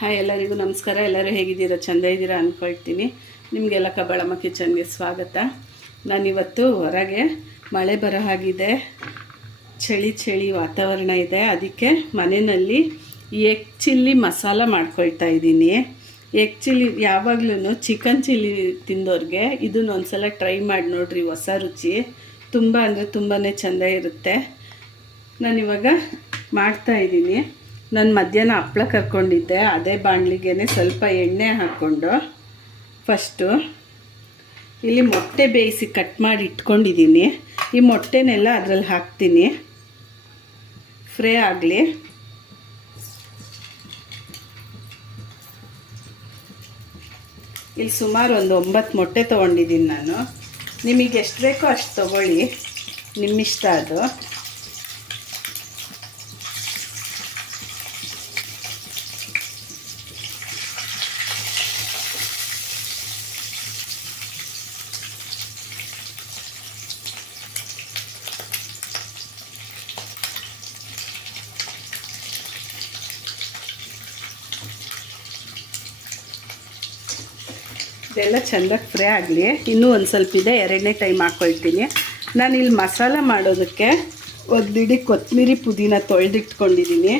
Hi, ಎಲ್ಲರಿಗೂ ನಮಸ್ಕಾರ. ಎಲ್ಲರೂ ಹೇಗಿದ್ದೀರಾ? ಚೆಂದ ಇದ್ದೀರಾ ಅಂದ್ಕೊಳ್ತೀನಿ. ನಿಮಗೆಲ್ಲ ಕಬ್ಬಾಳಮ್ಮ ಕಿಚನ್ಗೆ ಸ್ವಾಗತ. ನಾನಿವತ್ತು ಹೊರಗೆ ಮಳೆ ಬರೋ ಹಾಗಿದೆ, ಚಳಿ ವಾತಾವರಣ ಇದೆ. ಅದಕ್ಕೆ ಮನೆಯಲ್ಲಿ ಎಗ್ ಚಿಲ್ಲಿ ಮಸಾಲ ಮಾಡ್ಕೊಳ್ತಾ ಇದ್ದೀನಿ. ಎಗ್ ಚಿಲ್ಲಿ ಯಾವಾಗಲೂ ಚಿಕನ್ ಚಿಲ್ಲಿ ತಿಂದವ್ರಿಗೆ ಇದನ್ನು ಒಂದ್ಸಲ ಟ್ರೈ ಮಾಡಿ ನೋಡ್ರಿ. ಹೊಸ ರುಚಿ ತುಂಬ ಅಂದರೆ ತುಂಬಾ ಚೆಂದ ಇರುತ್ತೆ. ನಾನಿವಾಗ ಮಾಡ್ತಾಯಿದ್ದೀನಿ. ನಾನು ಮಧ್ಯಾಹ್ನ ಹಪ್ಪಳ ಕರ್ಕೊಂಡಿದ್ದೆ. ಅದೇ ಬಾಣಲಿಗೆ ಸ್ವಲ್ಪ ಎಣ್ಣೆ ಹಾಕ್ಕೊಂಡು ಫಸ್ಟು ಇಲ್ಲಿ ಮೊಟ್ಟೆ ಬೇಯಿಸಿ ಕಟ್ ಮಾಡಿ ಇಟ್ಕೊಂಡಿದ್ದೀನಿ. ಈ ಮೊಟ್ಟೆನೆಲ್ಲ ಅದರಲ್ಲಿ ಹಾಕ್ತೀನಿ, ಫ್ರೈ ಆಗಲಿ. ಇಲ್ಲಿ ಸುಮಾರು ಒಂದು 9 ಮೊಟ್ಟೆ ತೊಗೊಂಡಿದ್ದೀನಿ ನಾನು. ನಿಮಗೆ ಎಷ್ಟು ಬೇಕೋ ಅಷ್ಟು ತೊಗೊಳ್ಳಿ, ನಿಮ್ಮಿಷ್ಟ ಅದು. ಇದೆಲ್ಲ ಚೆಂದಾಗಿ ಫ್ರೈ ಆಗಲಿ. ಇನ್ನೂ ಒಂದು ಸ್ವಲ್ಪ ಇದೆ, ಎರಡನೇ ಟೈಮ್ ಹಾಕ್ಕೊಳ್ತೀನಿ. ನಾನು ಇಲ್ಲಿ ಮಸಾಲ ಮಾಡೋದಕ್ಕೆ ಒಂದು ಇಡೀ ಕೊತ್ತಂಬರಿ ಪುದೀನ ತೊಳೆದಿಟ್ಕೊಂಡಿದ್ದೀನಿ.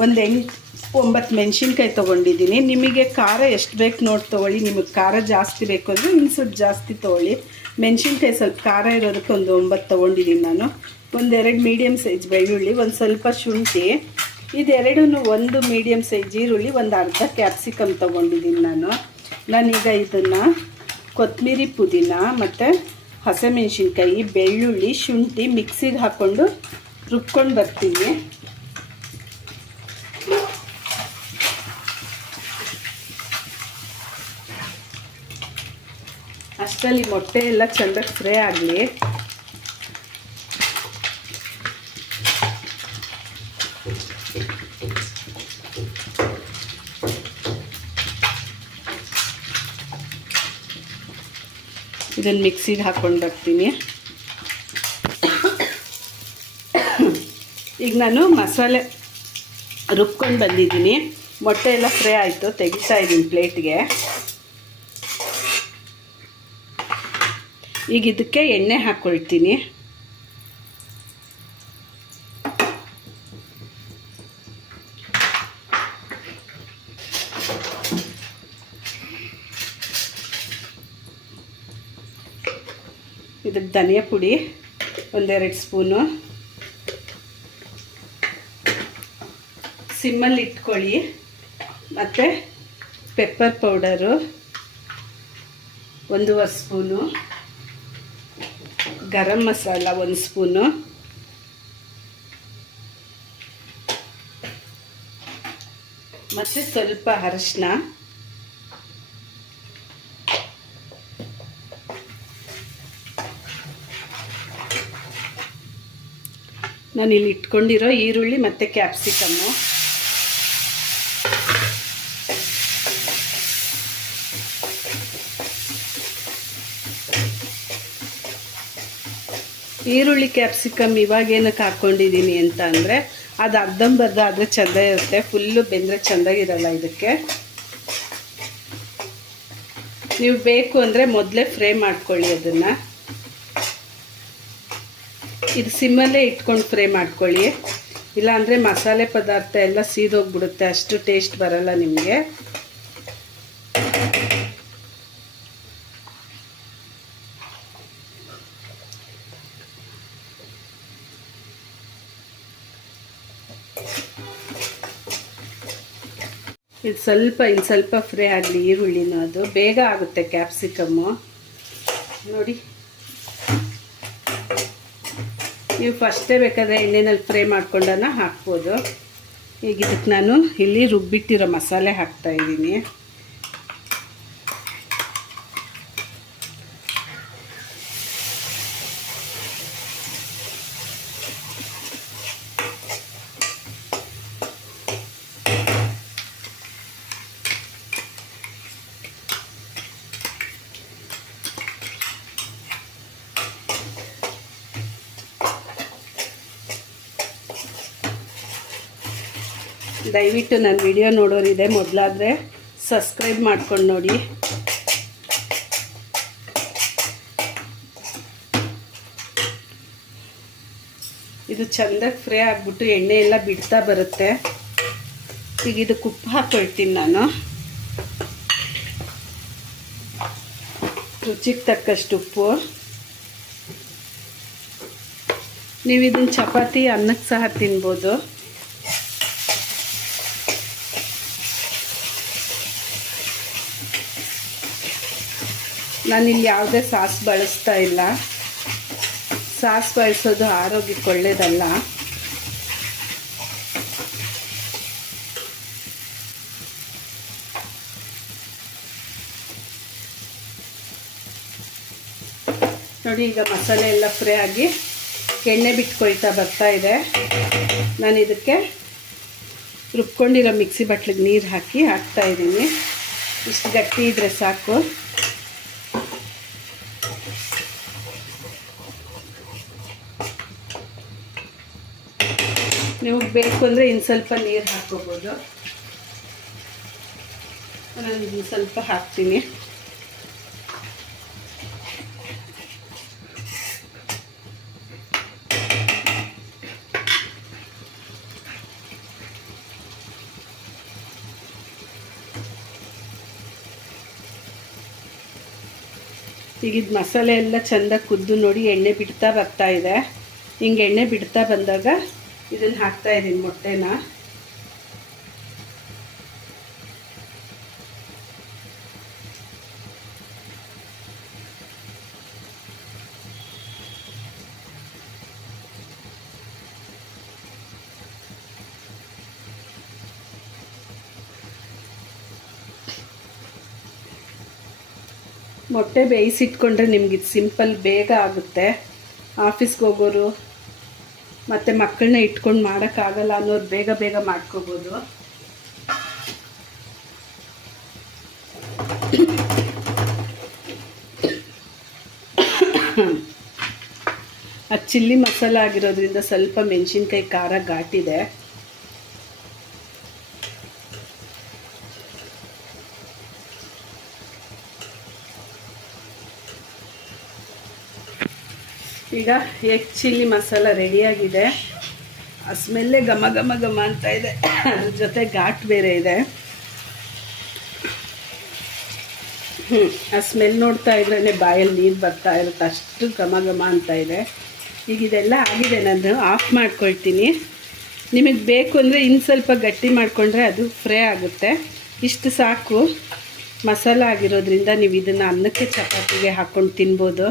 9 ಮೆಣಸಿನ್ಕಾಯಿ ತೊಗೊಂಡಿದ್ದೀನಿ. ನಿಮಗೆ ಖಾರ ಎಷ್ಟು ಬೇಕು ನೋಡಿ ತೊಗೊಳ್ಳಿ. ನಿಮಗೆ ಖಾರ ಜಾಸ್ತಿ ಬೇಕು ಅಂದರೆ ಇನ್ನು ಸ್ವಲ್ಪ ಜಾಸ್ತಿ ತೊಗೊಳ್ಳಿ. ಮೆಣಸಿನ್ಕಾಯಿ ಸ್ವಲ್ಪ ಖಾರ ಇರೋದಕ್ಕೆ ಒಂದು 9 ತೊಗೊಂಡಿದ್ದೀನಿ ನಾನು. 1-2 ಮೀಡಿಯಮ್ ಸೈಜ್ ಬೆಳ್ಳುಳ್ಳಿ, ಒಂದು ಸ್ವಲ್ಪ ಶುಂಠಿ, ಇದೆರಡೂ ಒಂದು ಮೀಡಿಯಮ್ ಸೈಜ್ ಈರುಳ್ಳಿ, ಒಂದು ಅರ್ಧ ಕ್ಯಾಪ್ಸಿಕಮ್ ತೊಗೊಂಡಿದ್ದೀನಿ ನಾನೀಗ ಇದನ್ನು ಕೊತ್ತಂಬರಿ ಪುದೀನ ಮತ್ತು ಹಸಿಮೆಣ್ಸಿನ್ಕಾಯಿ, ಬೆಳ್ಳುಳ್ಳಿ, ಶುಂಠಿ ಮಿಕ್ಸಿಗೆ ಹಾಕ್ಕೊಂಡು ರುಬ್ಕೊಂಡು ಬರ್ತೀನಿ. ಅಷ್ಟರಲ್ಲಿ ಮೊಟ್ಟೆ ಎಲ್ಲ ಚೆಂದಾಗಿ ಫ್ರೈ ಆಗಲಿ. ಇದನ್ನು ಮಿಕ್ಸಿಗೆ ಹಾಕ್ಕೊಂಡು ಬರ್ತೀನಿ. ಈಗ ನಾನು ಮಸಾಲೆ ರುಬ್ಕೊಂಡು ಬಂದಿದ್ದೀನಿ. ಮೊಟ್ಟೆ ಎಲ್ಲ ಫ್ರೈ ಆಯಿತು, ತೆಗಿತಾ ಇದ್ದೀನಿ ಪ್ಲೇಟ್ಗೆ. ಈಗ ಇದಕ್ಕೆ ಎಣ್ಣೆ ಹಾಕ್ಕೊಳ್ತೀನಿ. ಇದಕ್ಕೆ ಧನಿಯಾ ಪುಡಿ 1-2 ಸ್ಪೂನು, ಸಿಮ್ಮಲ್ಲಿ ಇಟ್ಕೊಳ್ಳಿ. ಮತ್ತು pepper powder 1.5 spoon, garam masala 1 spoon, ಮತ್ತು ಸ್ವಲ್ಪ ಅರಿಶಿನ, ನಾನಿಲ್ಲಿ ಇಟ್ಕೊಂಡಿರೋ ಈರುಳ್ಳಿ ಮತ್ತು ಕ್ಯಾಪ್ಸಿಕಮ್ಮು, ಈರುಳ್ಳಿ ಕ್ಯಾಪ್ಸಿಕಮ್ ಇವಾಗೇನಕ್ಕೆ ಹಾಕ್ಕೊಂಡಿದ್ದೀನಿ ಅಂತ ಅಂದರೆ ಅದು ಅರ್ಧಂಬರ್ಧ ಆದರೆ ಚೆಂದ ಇರುತ್ತೆ, ಫುಲ್ಲು ಬೆಂದರೆ ಚೆಂದಾಗಿರಲ್ಲ. ಇದಕ್ಕೆ ನೀವು ಬೇಕು ಅಂದರೆ ಮೊದಲೇ ಫ್ರೈ ಮಾಡ್ಕೊಳ್ಳಿ ಅದನ್ನು. ಇದು ಸಿಮ್ಮಲ್ಲೇ ಇಟ್ಕೊಂಡು ಫ್ರೈ ಮಾಡ್ಕೊಳ್ಳಿ, ಇಲ್ಲಾಂದರೆ ಮಸಾಲೆ ಪದಾರ್ಥ ಎಲ್ಲ ಸೀದೋಗ್ಬಿಡುತ್ತೆ, ಅಷ್ಟು ಟೇಸ್ಟ್ ಬರಲ್ಲ ನಿಮಗೆ. ಇದು ಇನ್ನು ಸ್ವಲ್ಪ ಫ್ರೈ ಆಗಲಿ ಈರುಳ್ಳಿನೂ. ಅದು ಬೇಗ ಆಗುತ್ತೆ ಕ್ಯಾಪ್ಸಿಕಮ್ಮು ನೋಡಿ. ನೀವು ಫಸ್ಟೇ ಬೇಕಾದರೆ ಎಣ್ಣೆನಲ್ಲಿ ಫ್ರೈ ಮಾಡ್ಕೊಂಡನ್ನು ಹಾಕ್ಬೋದು. ಈಗ ಇದಕ್ಕೆ ನಾನು ಇಲ್ಲಿ ರುಬ್ಬಿಟ್ಟಿರೋ ಮಸಾಲೆ ಹಾಕ್ತಾಯಿದ್ದೀನಿ. ದಯವಿಟ್ಟು ನನ್ನ ವಿಡಿಯೋ ನೋಡೋರಿದೆ ಮೊದಲಾದರೆ ಸಬ್ಸ್ಕ್ರೈಬ್ ಮಾಡ್ಕೊಂಡು ನೋಡಿ. ಇದು ಚೆಂದಾಗಿ ಫ್ರೈ ಆಗಿಬಿಟ್ಟು ಎಣ್ಣೆ ಎಲ್ಲ ಬಿಡ್ತಾ ಬರುತ್ತೆ. ಈಗ ಇದಕ್ಕೆ ಉಪ್ಪು ಹಾಕ್ಕೊಳ್ತೀನಿ ನಾನು. ರುಚಿಗೆ ತಕ್ಕಷ್ಟು ಉಪ್ಪು. ನೀವು ಇದನ್ನು ಚಪಾತಿ ಅನ್ನಕ್ಕೆ ಸಹ ತಿನ್ಬೋದು. ನಾನಿಲ್ಲಿ ಯಾವುದೇ ಸಾಸ್ ಬಳಸ್ತಾ ಇಲ್ಲ. ಸಾಸ್ ಬಳಸೋದು ಆರೋಗ್ಯಕ್ಕೆ ಒಳ್ಳೆಯದಲ್ಲ. ನೋಡಿ, ಈಗ ಮಸಾಲೆ ಎಲ್ಲ ಫ್ರೈ ಆಗಿ ಎಣ್ಣೆ ಬಿಟ್ಕೊಳ್ತಾ ಬರ್ತಾ ಇದೆ. ನಾನು ಇದಕ್ಕೆ ರುಬ್ಕೊಂಡಿರೋ ಮಿಕ್ಸಿ ಬಟ್ಲಿಗೆ ನೀರು ಹಾಕ್ತಾ ಇದ್ದೀನಿ. ಇಷ್ಟು ಗಟ್ಟಿ ಇದ್ದರೆ ಸಾಕು. ನೀವು ಬೇಕು ಅಂದರೆ ಇನ್ನು ಸ್ವಲ್ಪ ನೀರು ಹಾಕ್ಕೋಬೋದು. ನಾನು ಇನ್ನು ಸ್ವಲ್ಪ ಹಾಕ್ತೀನಿ. ಈಗ ಇದು ಮಸಾಲೆ ಎಲ್ಲ ಚೆಂದ ಕುದ್ದು ನೋಡಿ ಎಣ್ಣೆ ಬಿಡ್ತಾ ಬರ್ತಾ ಇದೆ. ಹಿಂಗೆ ಎಣ್ಣೆ ಬಿಡ್ತಾ ಬಂದಾಗ ಇದನ್ನು ಹಾಕ್ತಾ ಇದ್ದೀನಿ ಮೊಟ್ಟೆನ. ಮೊಟ್ಟೆ ಬೇಯಿಸಿಟ್ಕೊಂಡ್ರೆ ನಿಮ್ಗೆ ಇದು ಸಿಂಪಲ್ ಬೇಗ ಆಗುತ್ತೆ. ಆಫೀಸ್ಗೆ ಹೋಗೋರು ಮತ್ತು ಮಕ್ಕಳನ್ನ ಇಟ್ಕೊಂಡು ಮಾಡೋಕ್ಕಾಗಲ್ಲ ಅನ್ನೋರು ಬೇಗ ಬೇಗ ಮಾಡ್ಕೋಬೋದು. ಅದು ಚಿಲ್ಲಿ ಮಸಾಲ ಆಗಿರೋದ್ರಿಂದ ಸ್ವಲ್ಪ ಮೆಣಸಿನ್ಕಾಯಿ ಖಾರ ಘಾಟಿದೆ. ಈಗ ಎಗ್ ಚಿಲ್ಲಿ ಮಸಾಲ ರೆಡಿಯಾಗಿದೆ. ಆ ಸ್ಮೆಲ್ಲೇ ಘಮ ಘಮ ಘಮ ಅಂತ ಇದೆ. ಅದ್ರ ಜೊತೆ ಘಾಟ್ ಬೇರೆ ಇದೆ. ಆ ಸ್ಮೆಲ್ ನೋಡ್ತಾ ಇದ್ರೇ ಬಾಯಲ್ಲಿ ನೀರು ಬರ್ತಾ ಇರುತ್ತೆ, ಅಷ್ಟು ಘಮ ಘಮ ಅಂತ ಇದೆ. ಈಗ ಇದೆಲ್ಲ ಆಗಿದೆ, ನಾನು ಆಫ್ ಮಾಡ್ಕೊಳ್ತೀನಿ. ನಿಮಗೆ ಬೇಕು ಅಂದರೆ ಇನ್ನು ಸ್ವಲ್ಪ ಗಟ್ಟಿ ಮಾಡಿಕೊಂಡ್ರೆ ಅದು ಫ್ರೈ ಆಗುತ್ತೆ. ಇಷ್ಟು ಸಾಕು. ಮಸಾಲ ಆಗಿರೋದ್ರಿಂದ ನೀವು ಇದನ್ನು ಅನ್ನಕ್ಕೆ ಚಪಾತಿಗೆ ಹಾಕ್ಕೊಂಡು ತಿನ್ಬೋದು.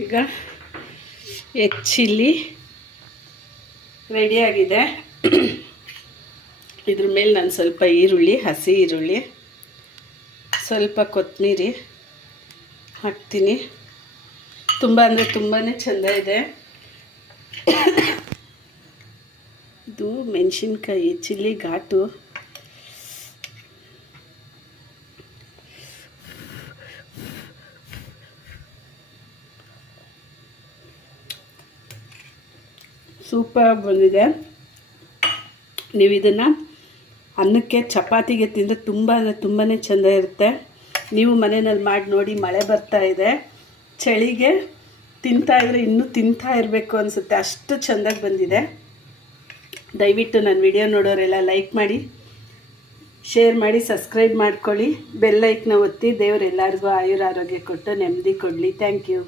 ಈಗ ಎಗ್ ಚಿಲ್ಲಿ ರೆಡಿಯಾಗಿದೆ. ಇದ್ರ ಮೇಲೆ ನಾನು ಸ್ವಲ್ಪ ಈರುಳ್ಳಿ, ಹಸಿ ಈರುಳ್ಳಿ, ಸ್ವಲ್ಪ ಕೊತ್ತಂಬರಿ ಹಾಕ್ತೀನಿ. ತುಂಬ ಅಂದರೆ ತುಂಬಾ ಚೆಂದ ಇದೆ. ಇದು ಮೆಣಸಿನ್ಕಾಯಿ ಚಿಲ್ಲಿ ಘಾಟು. ಸೂಪರ್ ಬಂದಿದೆ. ನೀವು ಇದನ್ನು ಅನ್ನಕ್ಕೆ ಚಪಾತಿಗೆ ತಿಂದರೆ ತುಂಬ ಅಂದರೆ ತುಂಬಾ ಚೆಂದ ಇರುತ್ತೆ. ನೀವು ಮನೆಯಲ್ಲಿ ಮಾಡಿ ನೋಡಿ. ಮಳೆ ಬರ್ತಾ ಇದೆ, ಚಳಿಗೆ ತಿಂತಾಯಿದ್ರೆ ಇನ್ನೂ ತಿಂತಾ ಇರಬೇಕು ಅನಿಸುತ್ತೆ, ಅಷ್ಟು ಚೆಂದಾಗಿ ಬಂದಿದೆ. ದಯವಿಟ್ಟು ನನ್ನ ವಿಡಿಯೋ ನೋಡೋರೆಲ್ಲ ಲೈಕ್ ಮಾಡಿ, ಶೇರ್ ಮಾಡಿ, ಸಬ್ಸ್ಕ್ರೈಬ್ ಮಾಡ್ಕೊಳ್ಳಿ, ಬೆಲ್ ಐಕ್ನ ಒತ್ತಿ. ದೇವರೆಲ್ಲರಿಗೂ ಆಯುರ ಆರೋಗ್ಯ ಕೊಟ್ಟು ನೆಮ್ಮದಿ ಕೊಡಲಿ. Thank you.